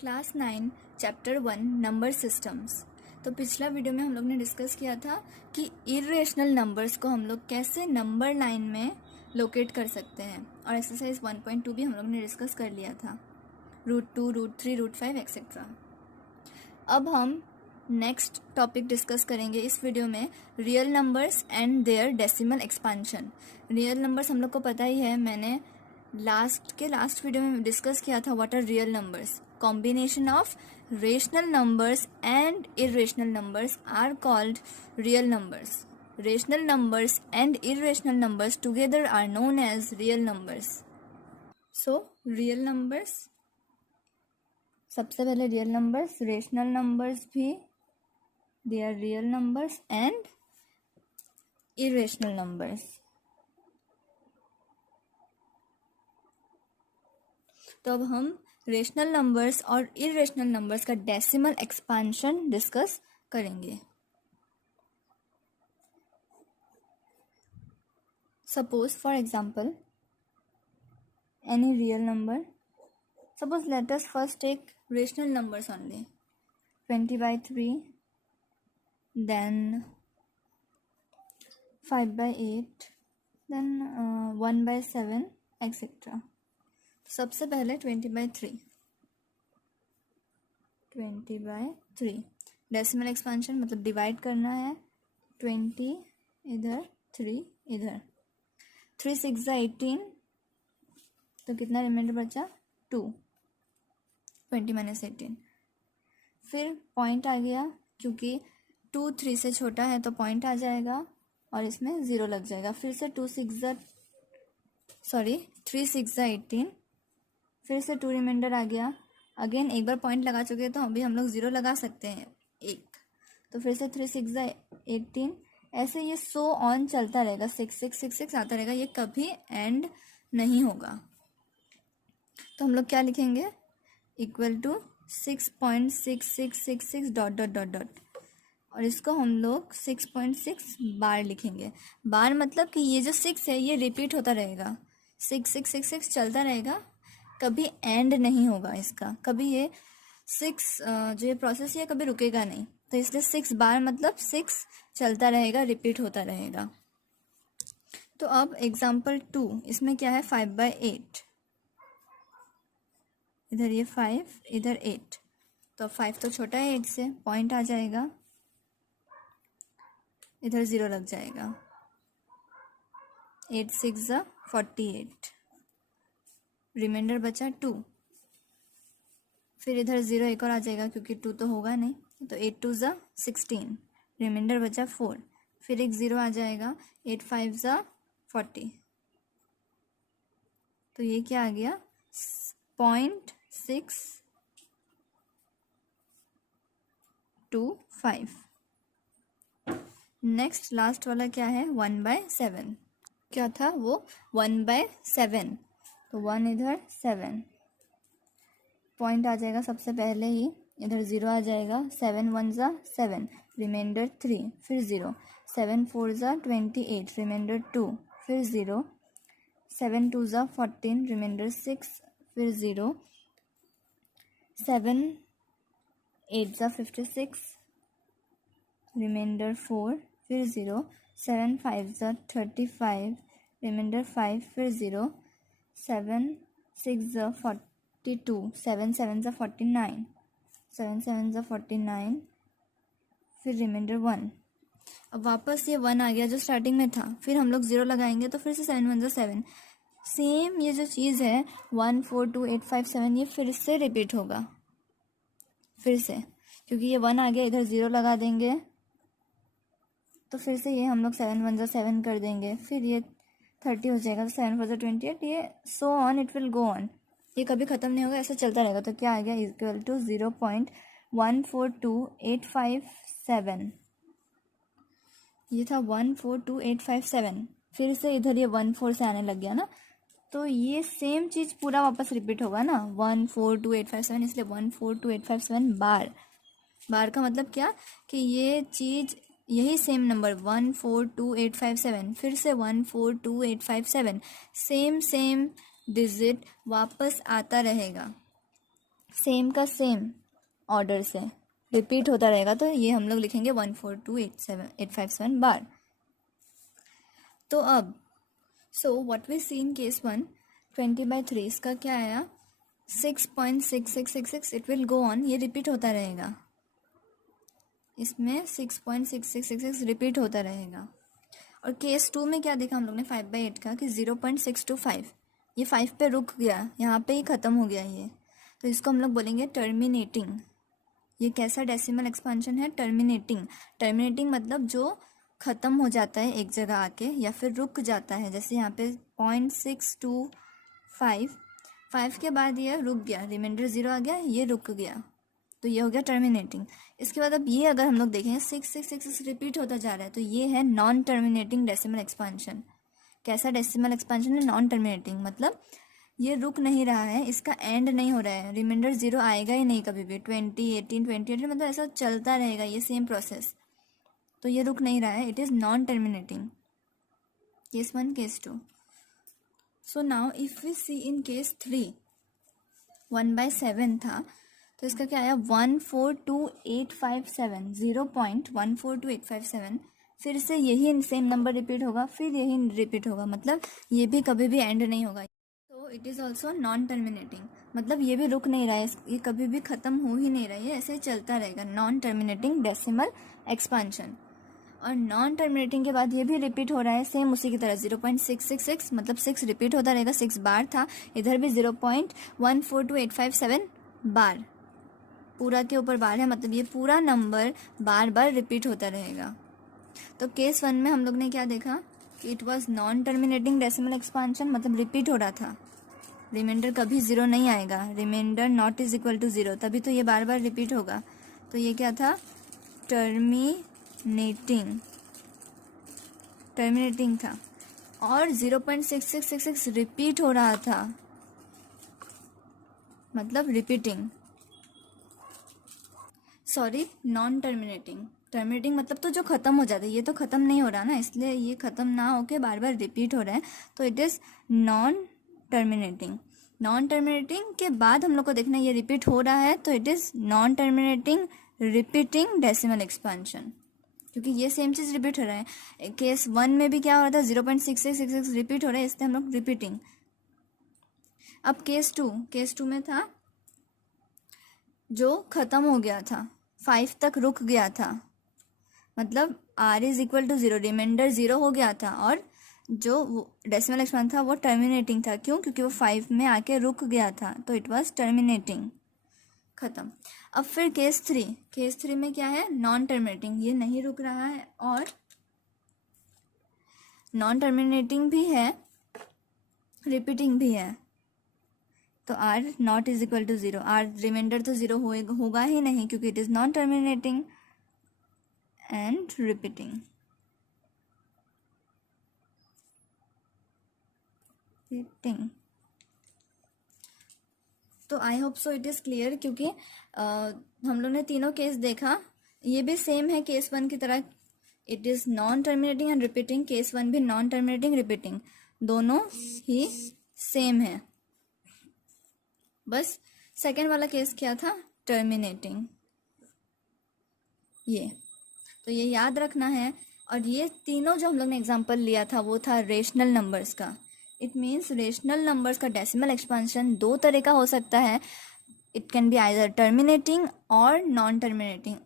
Class 9 chapter 1 number systems. तो पिछला video में हम लोग ने डिस्कस किया था कि इरेशनल नंबर्स को हम लोग कैसे नंबर लाइन में लोकेट कर सकते हैं, और एक्सरसाइज 1.2 भी हम लोग ने डिस्कस कर लिया था, √2, √3, √5 एक्सेट्रा। अब हम नेक्स्ट टॉपिक डिस्कस करेंगे इस वीडियो में, real numbers and their decimal expansion. Real numbers हम लोग को पता ही है, मैंने लास्ट वीडियो में डिस्कस किया था what are real numbers. Combination of rational numbers and irrational numbers are called real numbers. Rational numbers and irrational numbers together are known as real numbers. So real numbers, सबसे पहले real numbers, rational numbers भी they are real numbers and irrational numbers. तो अब हम rational numbers और irrational numbers का decimal expansion discuss करेंगे। Suppose for example any real number, suppose let us first take rational numbers only, 20/3, then 5/8, then 1/7 etcetera. सबसे पहले 20/3 decimal expansion मतलब divide करना है, 20 इधर 3 इधर, 3 6 18, तो कितना रिमाइंडर बचा 2, 20 - 18। फिर पॉइंट आ गया, क्योंकि 2 3 से छोटा है तो पॉइंट आ जाएगा और इसमें 0 लग जाएगा। फिर से 3 6 18, फिर से 2 रिमाइंडर आ गया। अगेन एक बार पॉइंट लगा चुके हैं तो अभी हम लोग 0 लगा सकते हैं एक, तो फिर से 3 6 18, ऐसे ये सो ऑन चलता रहेगा, 6 6 6 6 आता रहेगा, ये कभी एंड नहीं होगा। तो हम लोग क्या लिखेंगे, equal to 6.6666 dot dot dot dot, और इसको हम लोग 6.6 बार लिखेंगे। बार मतलब कि ये जो 6 है ये रिपीट होता रहेगा, 6 6 6 6 चलता रहेगा, कभी एंड नहीं होगा इसका, कभी ये 6 जो ये प्रोसेस है कभी रुकेगा नहीं। तो इसलिए 6 बार मतलब 6 चलता रहेगा, रिपीट होता रहेगा। तो अब एग्जाम्पल 2, इसमें क्या है, 5/8, इधर ये 5 इधर 8, तो 5 तो छोटा है 8 से, पॉइंट आ जाएगा, इधर 0 लग जाएगा, 8 6 48, रिमाइंडर बचा 2, फिर इधर 0 एक और आ जाएगा क्योंकि 2 तो होगा नहीं, तो 8 2 16, रिमाइंडर बचा 4, फिर एक 0 आ जाएगा, 8 5 40, तो ये क्या आ गया 0.625। नेक्स्ट लास्ट वाला क्या है, 1/7, क्या था वो 1/7, तो 1 इधर 7, पॉइंट आ जाएगा सबसे पहले ही, इधर 0 आ जाएगा, 7 1 7, रिमाइंडर 3, फिर 0, 7 4 28, रिमाइंडर 2, फिर 0, 7 2 14, रिमाइंडर 6, फिर 0, 7 8 56, रिमाइंडर 4, फिर 0, 7 5 35, रिमाइंडर 5, फिर 0, 7 6 42, 7 7 49, 7 7 49, फिर रिमाइंडर 1। अब वापस ये 1 आ गया जो स्टार्टिंग में था, फिर हम लोग 0 लगाएंगे तो फिर से 7 1 7, सेम ये जो चीज़ है 1 4 2 8 5 7, ये फिर से रिपीट होगा, फिर से, क्योंकि ये 1 आ गया, इधर 0 लगा देंगे तो फिर से ये हम लोग 7 1 7 कर देंगे, फिर ये 30 हो जाएगा, तो 7 4 28, ये so on it will go on, ये कभी ख़त्म नहीं होगा, ऐसे चलता रहेगा। तो क्या आ गया, इक्वल टू 0.142857, ये था 142857, फिर से इधर ये 14 से आने लग गया ना, तो ये सेम चीज़ पूरा वापस रिपीट होगा ना, 142857, इसलिए 142857 बार। बार का मतलब क्या, कि ये चीज़ यही सेम नंबर 142857, फिर से 142857, सेम डिजिट वापस आता रहेगा। सेम का सेम ऑर्डर से रिपीट होता रहेगा, तो ये हम लोग लिखेंगे 14287 बार। तो अब what we see in case 1, 20/3, इसका क्या आया 6.6666, इट विल गो ऑन, ये रिपीट होता रहेगा, इसमें 6.6666 रिपीट होता रहेगा। और केस 2 में क्या देखा हम लोग ने 5/8 का कि 0.625, ये 5 पे रुक गया, यहाँ पे ही ख़त्म हो गया ये, तो इसको हम लोग बोलेंगे टर्मिनेटिंग। ये कैसा डेसिमल एक्सपांशन है? टर्मिनेटिंग। टर्मिनेटिंग मतलब जो ख़त्म हो जाता है एक जगह आके या फिर रुक जाता है, जैसे यहाँ पे 0.625, 5 के बाद ये रुक गया, रिमाइंडर 0 आ गया, ये रुक गया, तो ये हो गया टर्मिनेटिंग। इसके बाद अब ये अगर हम लोग देखें 6 रिपीट होता जा रहा है, तो ये है नॉन टर्मिनेटिंग डेसिमल एक्सपांशन। कैसा डेसिमल एक्सपांशन है? नॉन टर्मिनेटिंग, मतलब ये रुक नहीं रहा है, इसका एंड नहीं हो रहा है, रिमाइंडर 0 आएगा ही नहीं कभी भी, 20, 18, 28, मतलब ऐसा चलता रहेगा ये सेम प्रोसेस, तो ये रुक नहीं रहा है, it is non terminating. Case 1, case 2। So now if we see in case 3, 1/7 था, तो इसका क्या आया 142,857, 0.142,857, फिर से यही सेम नंबर रिपीट होगा, फिर यही रिपीट होगा, मतलब ये भी कभी भी एंड नहीं होगा, तो it is also non terminating, मतलब ये भी रुक नहीं रहा है, ये कभी भी ख़त्म हो ही नहीं रहा है, ऐसे ही चलता रहेगा, नॉन टर्मिनेटिंग डेसिमल एक्सपांशन। और नॉन टर्मिनेटिंग के बाद ये भी रिपीट हो रहा है सेम उसी की तरह 0.666, मतलब 6 रिपीट होता रहेगा, 6 बार था, इधर भी 0.142,857 बार, पूरा के ऊपर बार है, मतलब ये पूरा नंबर बार बार रिपीट होता रहेगा। तो केस 1 में हम लोग ने क्या देखा कि it was non terminating decimal expansion, मतलब रिपीट हो रहा था, रिमाइंडर कभी 0 नहीं आएगा, remainder not is equal to 0, तभी तो ये बार बार रिपीट होगा, तो ये क्या था? टर्मिनेटिंग था। और 0.6666 रिपीट हो रहा था, मतलब repeating, sorry non terminating. Terminating मतलब तो जो ख़त्म हो जाता है, ये तो ख़त्म नहीं हो रहा ना, इसलिए ये ख़त्म ना होके बार बार रिपीट हो रहा है, तो it is non terminating. Non terminating के बाद हम लोग को देखना ये रिपीट हो रहा है, तो it is non terminating repeating decimal expansion, क्योंकि ये सेम चीज़ रिपीट हो रहा है। केस 1 में भी क्या हो रहा था 0.6666 रिपीट हो रहा है, इसलिए हम लोग रिपीटिंग। अब केस 2 में था जो ख़त्म हो गया था, 5 तक रुक गया था, मतलब r is equal to 0, remainder 0 हो गया था, और जो डेसिमल एक्सपांशन था वो टर्मिनेटिंग था, क्यों? क्योंकि वो 5 में आके रुक गया था, तो इट वाज टर्मिनेटिंग, ख़त्म। अब फिर केस 3 में क्या है? नॉन टर्मिनेटिंग, ये नहीं रुक रहा है और नॉन टर्मिनेटिंग भी है, रिपीटिंग भी है, तो r naught is equal to 0, r remainder तो 0 होगा ही नहीं, क्योंकि it is non terminating and repeating. तो I hope so it is clear, क्योंकि हम लोग ने तीनों केस देखा, ये भी सेम है केस 1 की तरह, it is non terminating and repeating, case 1 भी नॉन टर्मिनेटिंग रिपीटिंग, दोनों ही सेम है, बस सेकेंड वाला केस क्या था? टर्मिनेटिंग। ये तो ये याद रखना है। और ये तीनों जो हम लोग ने एग्जांपल लिया था वो था रेशनल नंबर्स का। इट मीन्स रेशनल नंबर्स का डेसिमल एक्सपांशन दो तरह का हो सकता है, it can be either terminating और नॉन टर्मिनेटिंग,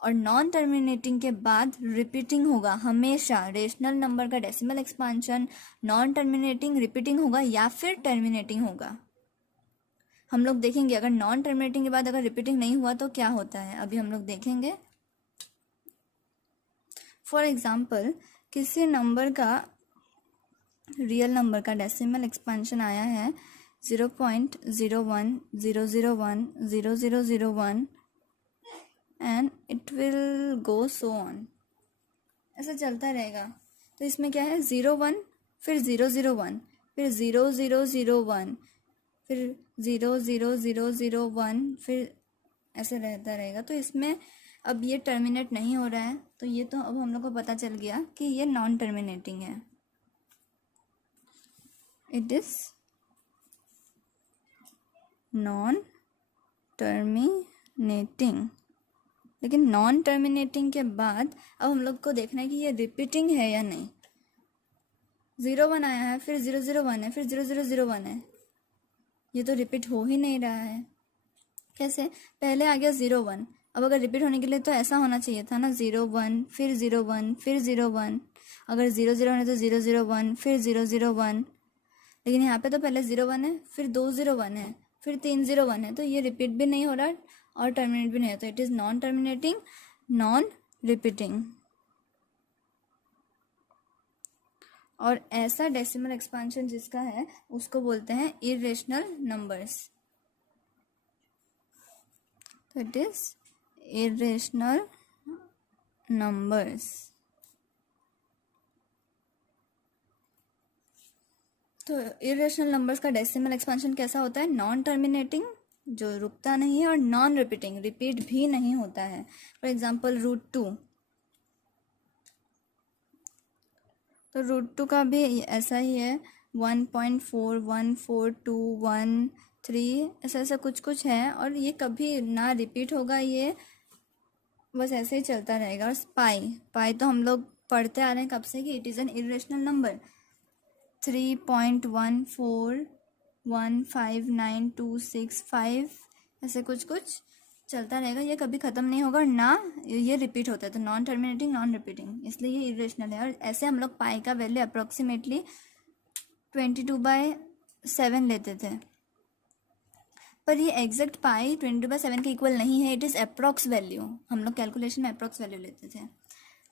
और नॉन टर्मिनेटिंग के बाद रिपीटिंग होगा हमेशा। रेशनल नंबर का decimal expansion non terminating repeating होगा या फिर टर्मिनेटिंग होगा। हम लोग देखेंगे अगर नॉन टर्मिनेटिंग के बाद अगर रिपीटिंग नहीं हुआ तो क्या होता है, अभी हम लोग देखेंगे। फॉर एग्जाम्पल किसी नंबर का, रियल नंबर का डेसिमल एक्सपांशन आया है 0.0100100001 and it will go so on, ऐसा चलता रहेगा। तो इसमें क्या है 01, फिर 001, फिर 0001, फिर 00001, फिर ऐसे रहता रहेगा। तो इसमें अब ये टर्मिनेट नहीं हो रहा है, तो ये तो अब हम लोग को पता चल गया कि ये नॉन टर्मिनेटिंग है, इट इज नॉन टर्मिनेटिंग। लेकिन नॉन टर्मिनेटिंग के बाद अब हम लोग को देखना है कि ये रिपीटिंग है या नहीं। 0 1 आया है, फिर 0 0 1 है, फिर 0 0 0 1 है, ये तो रिपीट हो ही नहीं रहा है। कैसे? पहले आ गया 0 1, अब अगर रिपीट होने के लिए तो ऐसा होना चाहिए था ना, 0 1 फिर 0 1 फिर 0 1। अगर 0 0 होने तो 0 0 1 फिर 0 0 1, लेकिन यहाँ पे तो पहले 0 1 है, फिर 2 0 1 है, फिर 3 0 1 है, तो ये रिपीट भी नहीं हो रहा और टर्मिनेट भी नहीं होता। It is non terminating, non repeating. और ऐसा डेसिमल एक्सपांशन जिसका है उसको बोलते हैं इरेशनल नंबर्स। तो इट इज इरेशनल नंबर्स। तो इरेशनल नंबर्स का डेसिमल एक्सपांशन कैसा होता है? नॉन टर्मिनेटिंग, जो रुकता नहीं है, और नॉन रिपीटिंग, रिपीट भी नहीं होता है। फॉर एग्जांपल √2, तो √2 का भी ऐसा ही है, 1.414213 ऐसा ऐसा कुछ कुछ है, और ये कभी ना रिपीट होगा, ये बस ऐसे ही चलता रहेगा। और पाई तो हम लोग पढ़ते आ रहे हैं कब से कि it is an irrational number. 3.14159265 ऐसे कुछ कुछ चलता रहेगा, ये कभी ख़त्म नहीं होगा, और ना ये रिपीट होता है। तो नॉन टर्मिनेटिंग, नॉन रिपीटिंग, इसलिए ये इरेशनल है। और ऐसे हम लोग पाई का वैल्यू अप्रोक्सीमेटली 22/7 लेते थे, पर ये एग्जैक्ट पाई 22/7 के इक्वल नहीं है, इट इज़ अप्रॉक्स वैल्यू। हम लोग कैलकुलेशन में अप्रॉक्स वैल्यू लेते थे।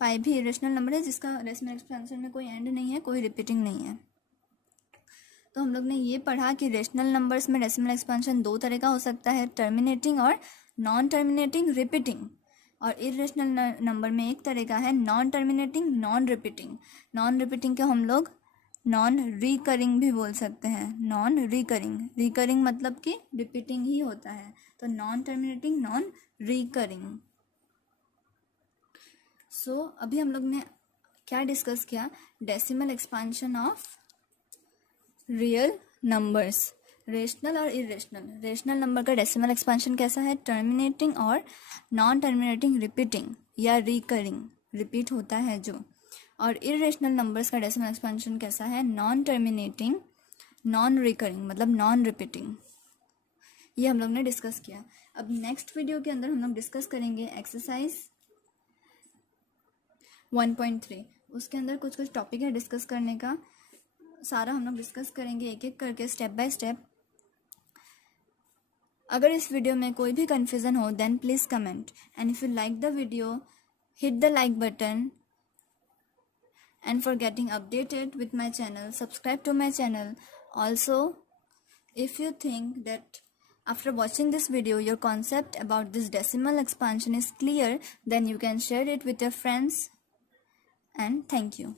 पाई भी इरेशनल नंबर है जिसका डेसिमल एक्सपेंशन में कोई एंड नहीं है, कोई रिपीटिंग नहीं है। तो हम लोग ने ये पढ़ा कि रेशनल नंबर्स में डेसिमल एक्सपेंशन 2 तरह का हो सकता है, टर्मिनेटिंग और नॉन टर्मिनेटिंग रिपीटिंग। और इरेशनल नंबर में एक तरह का है non terminating, non repeating. Non repeating को हम लोग नॉन रिकरिंग भी बोल सकते हैं। नॉन रिकरिंग, रिकरिंग मतलब कि रिपीटिंग ही होता है, तो नॉन टर्मिनेटिंग, नॉन रिकरिंग। सो अभी हम लोग ने क्या डिस्कस किया? Decimal expansion of real numbers, rational और इरेशनल। रेशनल नंबर का डेसिमल एक्सपेंशन कैसा है? टर्मिनेटिंग और नॉन टर्मिनेटिंग, रिपीटिंग या रिकरिंग, रिपीट होता है जो। और इरेशनल नंबर्स का डेसिमल एक्सपेंशन कैसा है? नॉन टर्मिनेटिंग, नॉन रिकरिंग, मतलब नॉन रिपीटिंग। ये हम लोग ने डिस्कस किया। अब नेक्स्ट वीडियो के अंदर हम लोग डिस्कस करेंगे एक्सरसाइज 1.3। उसके अंदर कुछ कुछ टॉपिक है डिस्कस करने का, सारा हम लोग डिस्कस करेंगे एक एक करके, स्टेप बाय स्टेप। अगर इस वीडियो में कोई भी कन्फ्यूज़न हो then please comment, and if you like the video hit the like button, and for getting updated with my channel subscribe to my channel. Also, if you think that after watching this video your concept about this decimal expansion is clear, then you can share it with your friends, and thank you.